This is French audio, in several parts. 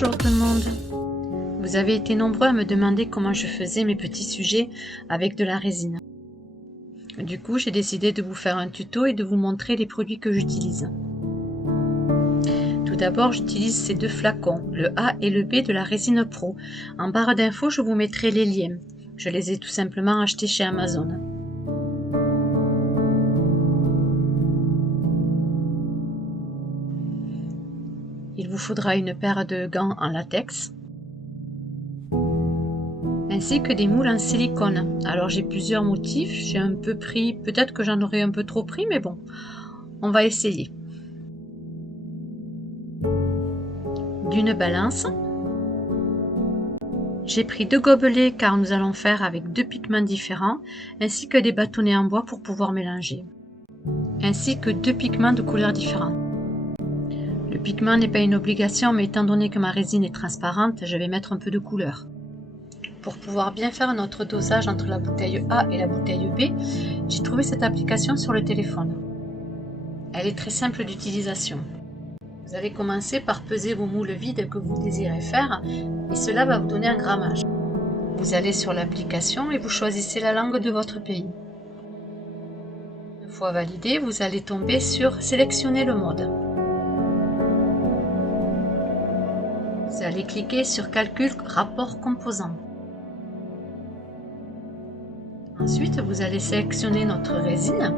Bonjour tout le monde. Vous avez été nombreux à me demander comment je faisais mes petits sujets avec de la résine. Du coup, j'ai décidé de vous faire un tuto et de vous montrer les produits que j'utilise. Tout d'abord, j'utilise ces deux flacons, le A et le B de la résine Pro. En barre d'infos, je vous mettrai les liens. Je les ai tout simplement achetés chez Amazon. Il vous faudra une paire de gants en latex, ainsi que des moules en silicone. Alors j'ai plusieurs motifs, j'ai un peu pris, peut-être que j'en aurais un peu trop pris, mais bon, on va essayer. D'une balance, j'ai pris 2 gobelets car nous allons faire avec 2 pigments différents, ainsi que des bâtonnets en bois pour pouvoir mélanger, ainsi que 2 pigments de couleurs différentes. Le pigment n'est pas une obligation, mais étant donné que ma résine est transparente, je vais mettre un peu de couleur. Pour pouvoir bien faire notre dosage entre la bouteille A et la bouteille B, j'ai trouvé cette application sur le téléphone. Elle est très simple d'utilisation. Vous allez commencer par peser vos moules vides que vous désirez faire et cela va vous donner un grammage. Vous allez sur l'application et vous choisissez la langue de votre pays. Une fois validé, vous allez tomber sur sélectionner le mode. Vous allez cliquer sur calcul rapport composant. Ensuite, vous allez sélectionner notre résine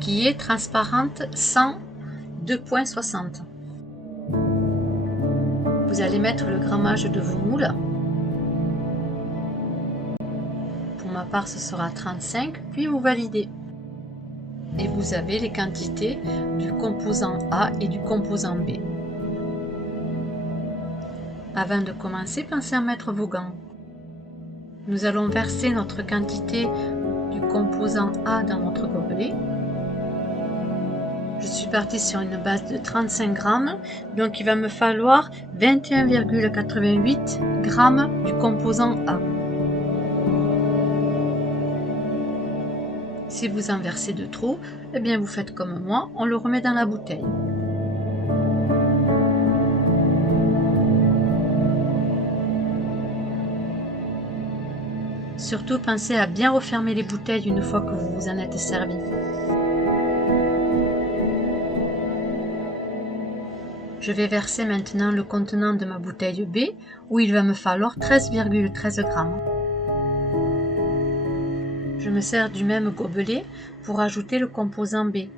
qui est transparente sans 2,60. Vous allez mettre le grammage de vos moules. Pour ma part, ce sera 35, puis vous validez. Et vous avez les quantités du composant A et du composant B. Avant de commencer, pensez à mettre vos gants. Nous allons verser notre quantité du composant A dans notre gobelet. Je suis partie sur une base de 35 grammes, donc il va me falloir 21,88 grammes du composant A. Si vous en versez de trop, eh bien vous faites comme moi, on le remet dans la bouteille. Surtout pensez à bien refermer les bouteilles une fois que vous vous en êtes servi. Je vais verser maintenant le contenant de ma bouteille B où il va me falloir 13,13 grammes. Je me sers du même gobelet pour ajouter le composant B.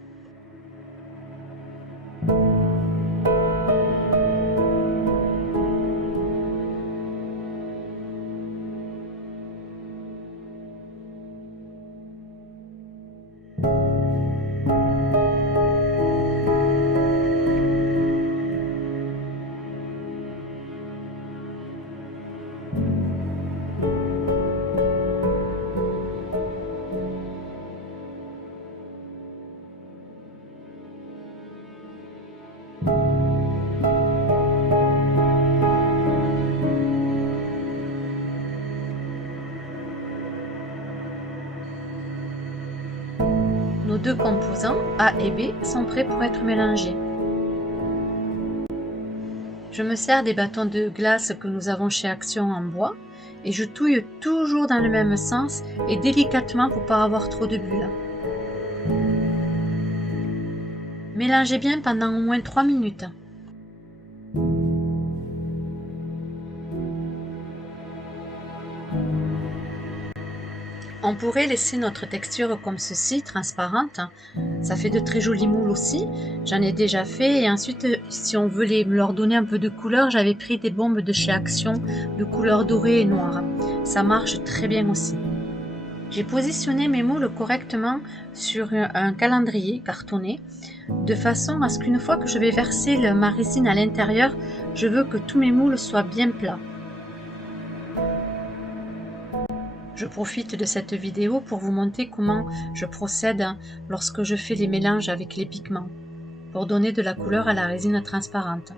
Nos deux composants, A et B, sont prêts pour être mélangés. Je me sers des bâtons de glace que nous avons chez Action en bois et je touille toujours dans le même sens et délicatement pour ne pas avoir trop de bulles. Mélangez bien pendant au moins 3 minutes. On pourrait laisser notre texture comme ceci, transparente. Ça fait de très jolis moules aussi. J'en ai déjà fait. Et ensuite, si on veut leur donner un peu de couleur, j'avais pris des bombes de chez Action de couleur dorée et noire. Ça marche très bien aussi. J'ai positionné mes moules correctement sur un calendrier cartonné, de façon à ce qu'une fois que je vais verser ma résine à l'intérieur, je veux que tous mes moules soient bien plats. Je profite de cette vidéo pour vous montrer comment je procède lorsque je fais les mélanges avec les pigments, pour donner de la couleur à la résine transparente.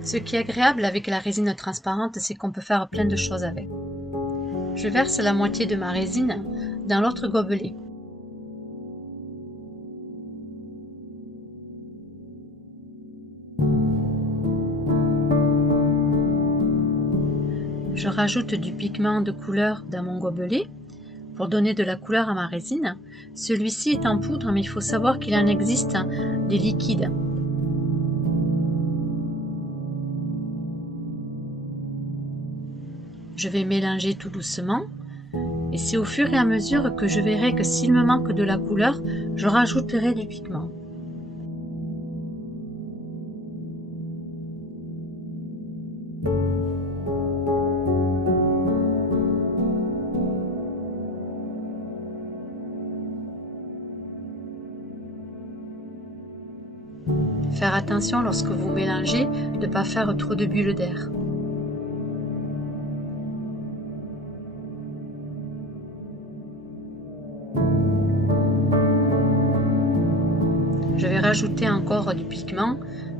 Ce qui est agréable avec la résine transparente, c'est qu'on peut faire plein de choses avec. Je verse la moitié de ma résine dans l'autre gobelet. je rajoute du pigment de couleur dans mon gobelet pour donner de la couleur à ma résine. Celui-ci est en poudre, mais il faut savoir qu'il en existe des liquides. Je vais mélanger tout doucement et c'est au fur et à mesure que je verrai que s'il me manque de la couleur, je rajouterai du pigment. Faire attention lorsque vous mélangez de ne pas faire trop de bulles d'air. Je vais rajouter encore du pigment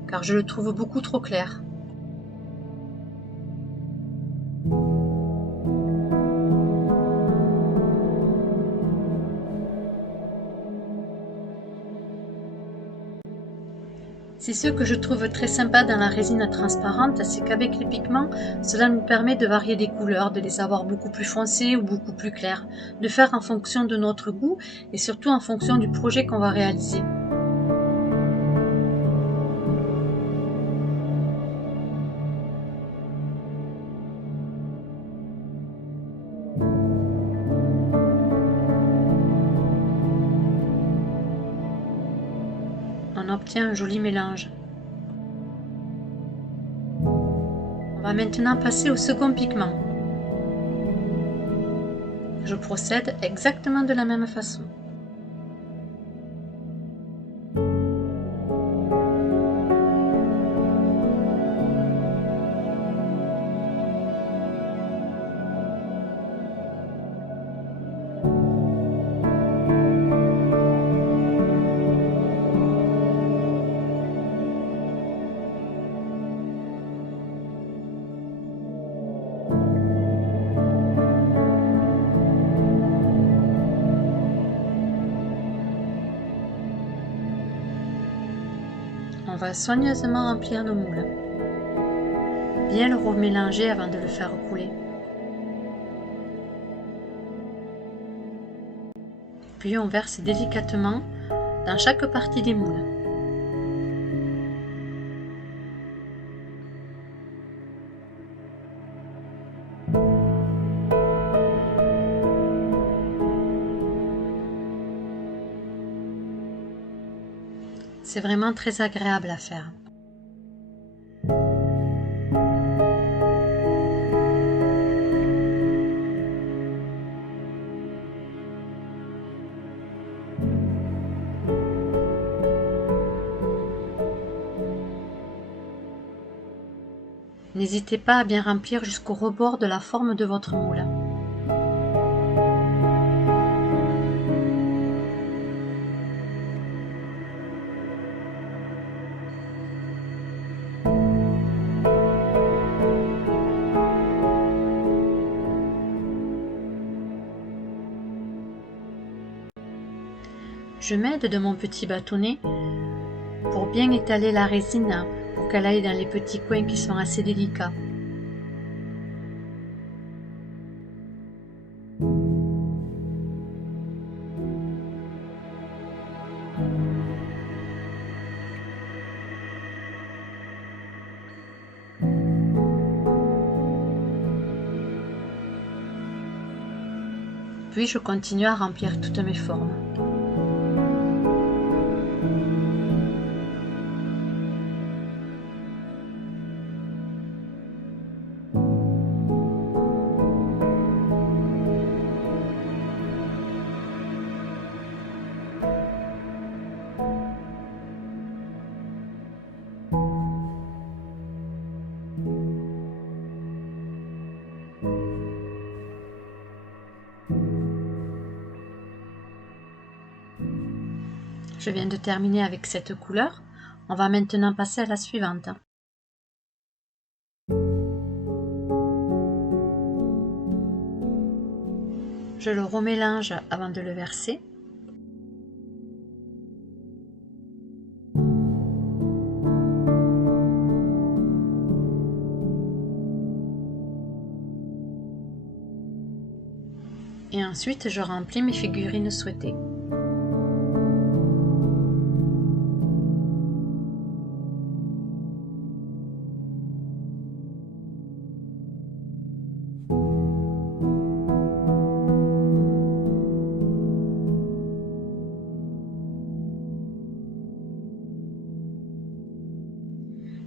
car je le trouve beaucoup trop clair. C'est ce que je trouve très sympa dans la résine transparente, c'est qu'avec les pigments, cela nous permet de varier les couleurs, de les avoir beaucoup plus foncées ou beaucoup plus claires, de faire en fonction de notre goût et surtout en fonction du projet qu'on va réaliser. On obtient un joli mélange. On va maintenant passer au second pigment. Je procède exactement de la même façon. On va soigneusement remplir nos moules. Bien le remélanger avant de le faire couler. Puis on verse délicatement dans chaque partie des moules. C'est vraiment très agréable à faire. N'hésitez pas à bien remplir jusqu'au rebord de la forme de votre moule. Je m'aide de mon petit bâtonnet pour bien étaler la résine pour qu'elle aille dans les petits coins qui sont assez délicats. Puis je continue à remplir toutes mes formes. Je viens de terminer avec cette couleur. On va maintenant passer à la suivante. Je le remélange avant de le verser. Ensuite, je remplis mes figurines souhaitées.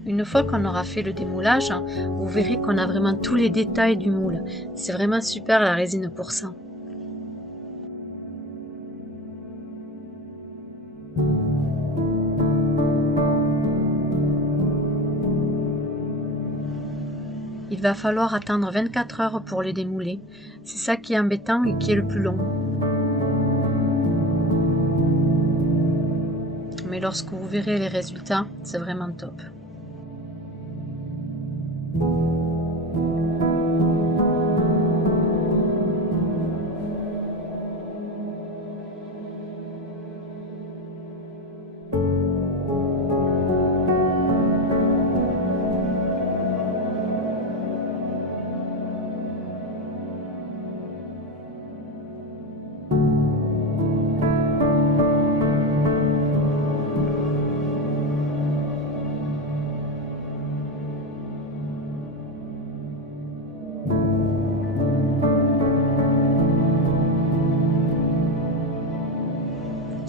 Une fois qu'on aura fait le démoulage, vous verrez qu'on a vraiment tous les détails du moule. C'est vraiment super la résine pour ça. Il va falloir attendre 24 heures pour les démouler. C'est ça qui est embêtant et qui est le plus long. Mais lorsque vous verrez les résultats, c'est vraiment top.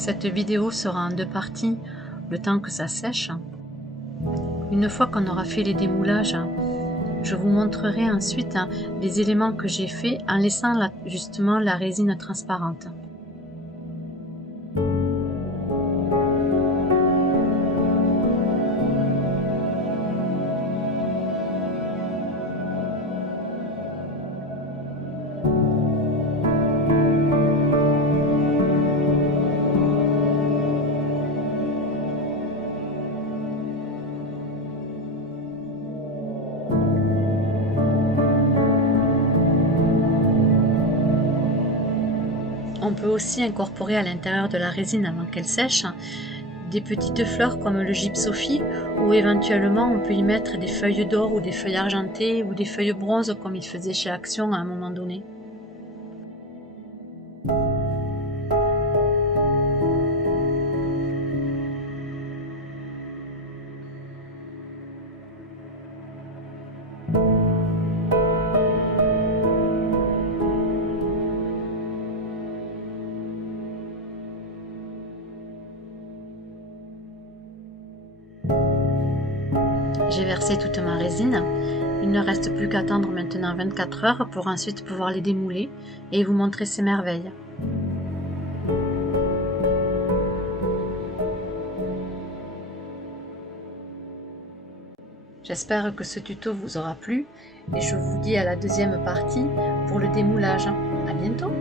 Cette vidéo sera en 2 parties, le temps que ça sèche. Une fois qu'on aura fait les démoulages, je vous montrerai ensuite les éléments que j'ai fait en laissant justement la résine transparente. On peut aussi incorporer à l'intérieur de la résine avant qu'elle sèche des petites fleurs comme le gypsophile ou éventuellement on peut y mettre des feuilles d'or ou des feuilles argentées ou des feuilles bronze comme il faisait chez Action à un moment donné. J'ai versé toute ma résine. Il ne reste plus qu'à attendre maintenant 24 heures pour ensuite pouvoir les démouler et vous montrer ces merveilles. J'espère que ce tuto vous aura plu et je vous dis à la deuxième partie pour le démoulage. À bientôt!